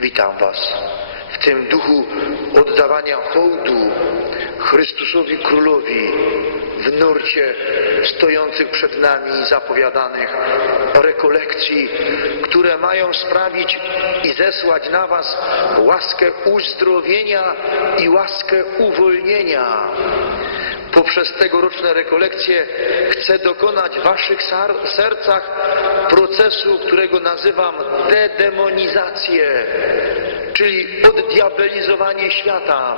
Witam Was w tym duchu oddawania hołdu Chrystusowi Królowi w nurcie stojących przed nami zapowiadanych rekolekcji, które mają sprawić i zesłać na Was łaskę uzdrowienia i łaskę uwolnienia. Poprzez tegoroczne rekolekcje chcę dokonać w Waszych sercach procesu, którego nazywam dedemonizację, czyli oddiabelizowanie świata,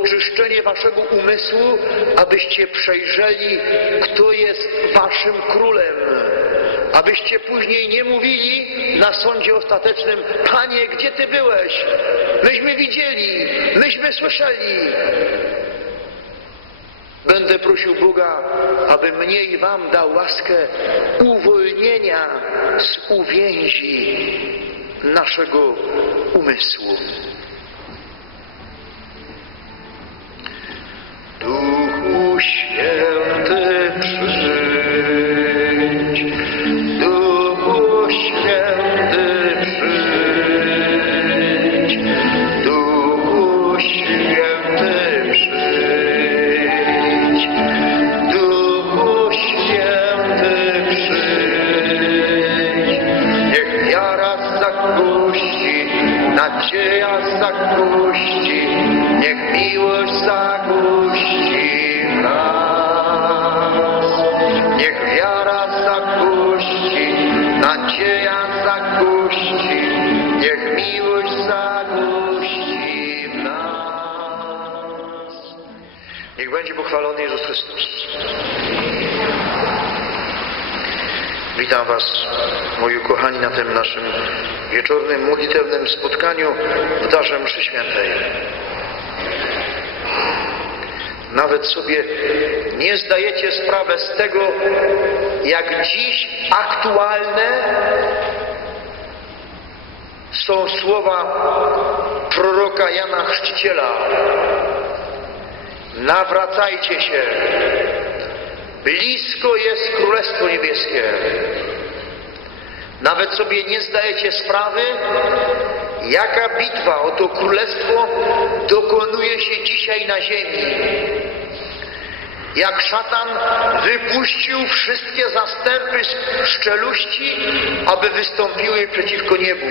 oczyszczenie Waszego umysłu, abyście przejrzeli, kto jest Waszym królem. Abyście później nie mówili na sądzie ostatecznym, Panie, gdzie Ty byłeś? Myśmy widzieli, myśmy słyszeli. Będę prosił Boga, aby mnie i Wam dał łaskę uwolnienia z uwięzi naszego umysłu. Duchu Święty nadzieja zakuści, niech miłość zakuści nas. Niech wiara zakuści, nadzieja zakuści, niech miłość zakuści nas. Niech będzie pochwalony Jezus Chrystus. Witam Was, moi ukochani, na tym naszym wieczornym, modlitewnym spotkaniu w darze mszy świętej. Nawet sobie nie zdajecie sprawy z tego, jak dziś aktualne są słowa proroka Jana Chrzciciela. Nawracajcie się, blisko jest Królestwo Niebieskie. Nawet sobie nie zdajecie sprawy, jaka bitwa o to Królestwo dokonuje się dzisiaj na ziemi. Jak szatan wypuścił wszystkie zastępy szczeluści, aby wystąpiły przeciwko niebu.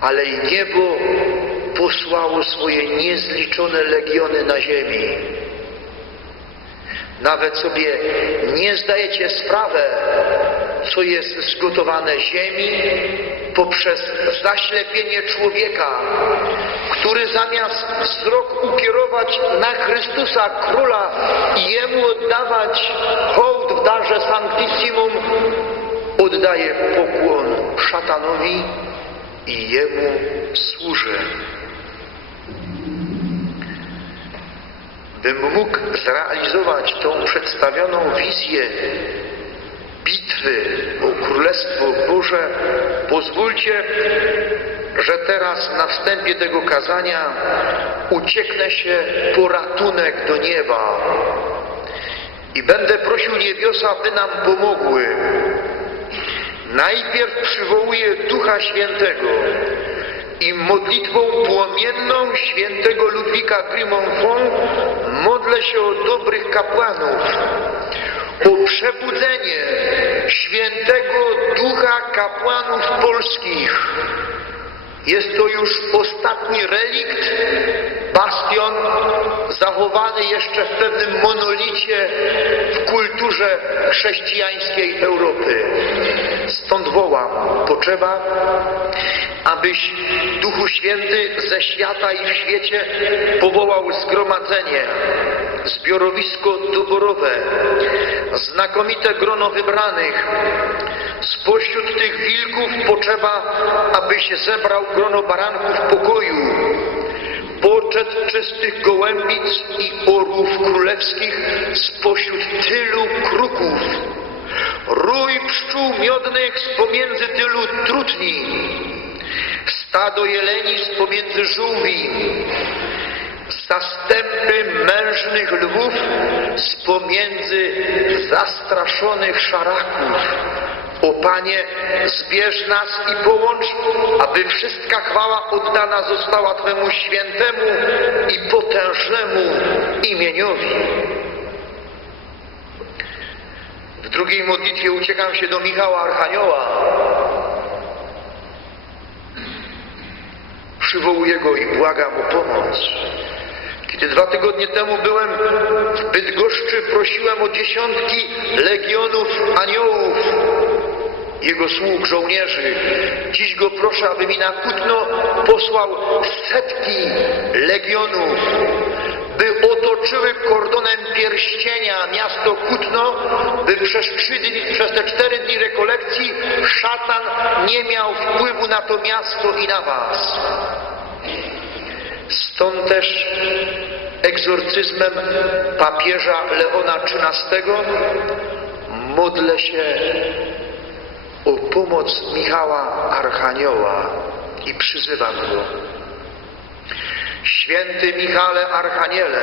Ale i niebo posłało swoje niezliczone legiony na ziemi. Nawet sobie nie zdajecie sprawy, co jest zgotowane ziemi poprzez zaślepienie człowieka, który zamiast wzrok ukierować na Chrystusa Króla i Jemu oddawać hołd w darze Sanctissimum, oddaje pokłon szatanowi i Jemu służy. Bym mógł zrealizować tą przedstawioną wizję bitwy o Królestwo Boże, pozwólcie, że teraz na wstępie tego kazania ucieknę się po ratunek do nieba i będę prosił niebiosa, by nam pomogły. Najpierw przywołuję Ducha Świętego i modlitwą płomienną świętego Ludwika Grimonfon modlę się o dobrych kapłanów, o przebudzenie świętego ducha kapłanów polskich. Jest to już ostatni relikt, bastion zachowany jeszcze w pewnym monolicie kulturze chrześcijańskiej Europy. Stąd wołam, potrzeba, abyś Duchu Święty ze świata i w świecie powołał zgromadzenie, zbiorowisko doborowe, znakomite grono wybranych. Spośród tych wilków potrzeba, abyś zebrał grono baranków pokoju, poczet czystych gołębic i orłów królewskich spośród tylu kruków, miodnych z pomiędzy tylu trutni, stado jeleni z pomiędzy żółwi, zastępy mężnych lwów z pomiędzy zastraszonych szaraków, O Panie, zbierz nas i połącz, aby wszystka chwała oddana została Twemu świętemu i potężnemu imieniowi. W drugiej modlitwie uciekam się do Michała Archanioła. Przywołuję go i błagam o pomoc. Kiedy dwa tygodnie temu byłem w Bydgoszczy, prosiłem o dziesiątki legionów aniołów, jego sług, żołnierzy. Dziś go proszę, aby mi na Kutno posłał setki legionów, by otoczyły kordonem pierścienia miasto Kutno, by przez, trzy dni, przez te cztery dni rekolekcji szatan nie miał wpływu na to miasto i na was. Stąd też egzorcyzmem papieża Leona XIII modlę się o pomoc Michała Archanioła i przyzywam go. Święty Michale Archaniele,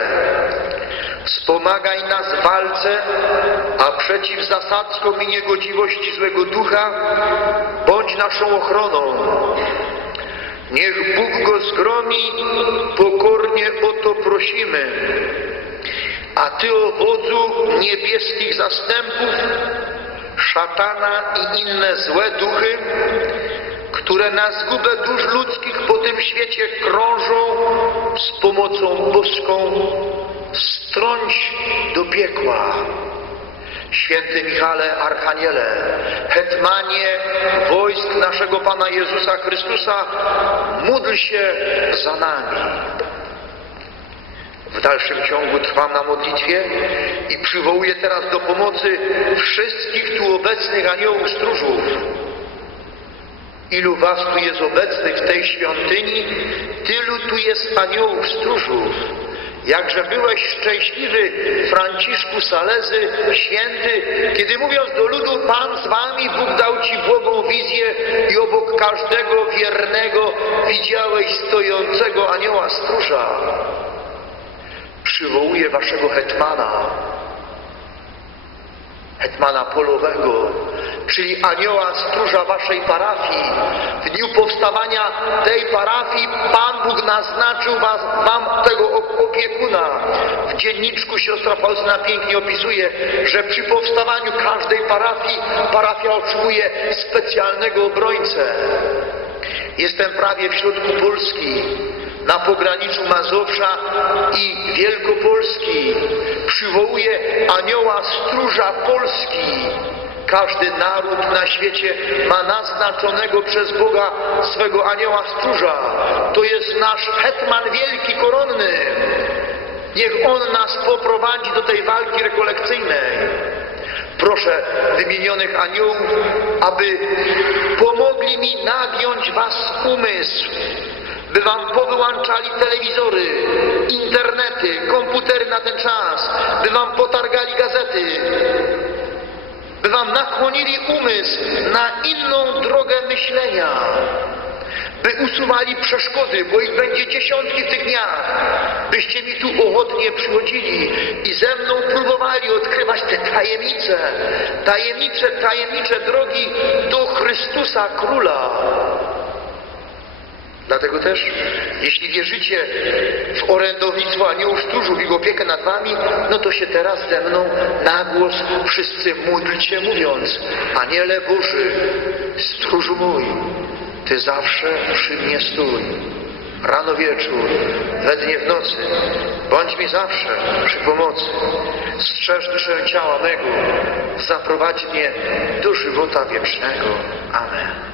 wspomagaj nas w walce, a przeciw zasadzkom i niegodziwości złego ducha bądź naszą ochroną. Niech Bóg go zgromi, pokornie o to prosimy. A Ty o wodzu niebieskich zastępów, szatana i inne złe duchy, które na zgubę dusz ludzkich po tym świecie krążą z pomocą boską, strąć do piekła. Święty Michale Archaniele, hetmanie wojsk naszego Pana Jezusa Chrystusa, módl się za nami. W dalszym ciągu trwam na modlitwie i przywołuję teraz do pomocy wszystkich tu obecnych aniołów stróżów. Ilu was tu jest obecnych w tej świątyni, tylu tu jest aniołów stróżów. Jakże byłeś szczęśliwy, Franciszku Salezy, święty, kiedy mówiąc do ludu, Pan z wami, Bóg dał ci błogą wizję i obok każdego wiernego widziałeś stojącego anioła stróża. Przywołuję waszego hetmana, hetmana polowego, czyli anioła stróża waszej parafii. W dniu powstawania tej parafii Pan Bóg naznaczył was, wam tego opiekuna. W dzienniczku siostra Faustyna pięknie opisuje, że przy powstawaniu każdej parafii parafia otrzymuje specjalnego obrońcę. Jestem prawie w środku Polski na pograniczu Mazowsza i Wielkopolski. Przywołuje anioła stróża Polski. Każdy naród na świecie ma naznaczonego przez Boga swego anioła stróża. To jest nasz hetman wielki koronny. Niech on nas poprowadzi do tej walki rekolekcyjnej. Proszę wymienionych aniołów, aby pomogli mi nagiąć was umysł, by wam powyłączali telewizory, internety, komputery na ten czas, by wam potargali gazety, wam nakłonili umysł na inną drogę myślenia, by usuwali przeszkody, bo ich będzie dziesiątki w tych dniach, byście mi tu ochotnie przychodzili i ze mną próbowali odkrywać te tajemnice, tajemnicze, tajemnicze drogi do Chrystusa Króla. Dlatego też, jeśli wierzycie w orędownictwo aniołów stróżów i opiekę nad wami, no to się teraz ze mną na głos wszyscy módlcie, mówiąc Aniele Boży, stróżu mój, Ty zawsze przy mnie stój. Rano wieczór, we dnie w nocy, bądź mi zawsze przy pomocy. Strzeż duszę ciała mego, zaprowadź mnie do żywota wiecznego. Amen.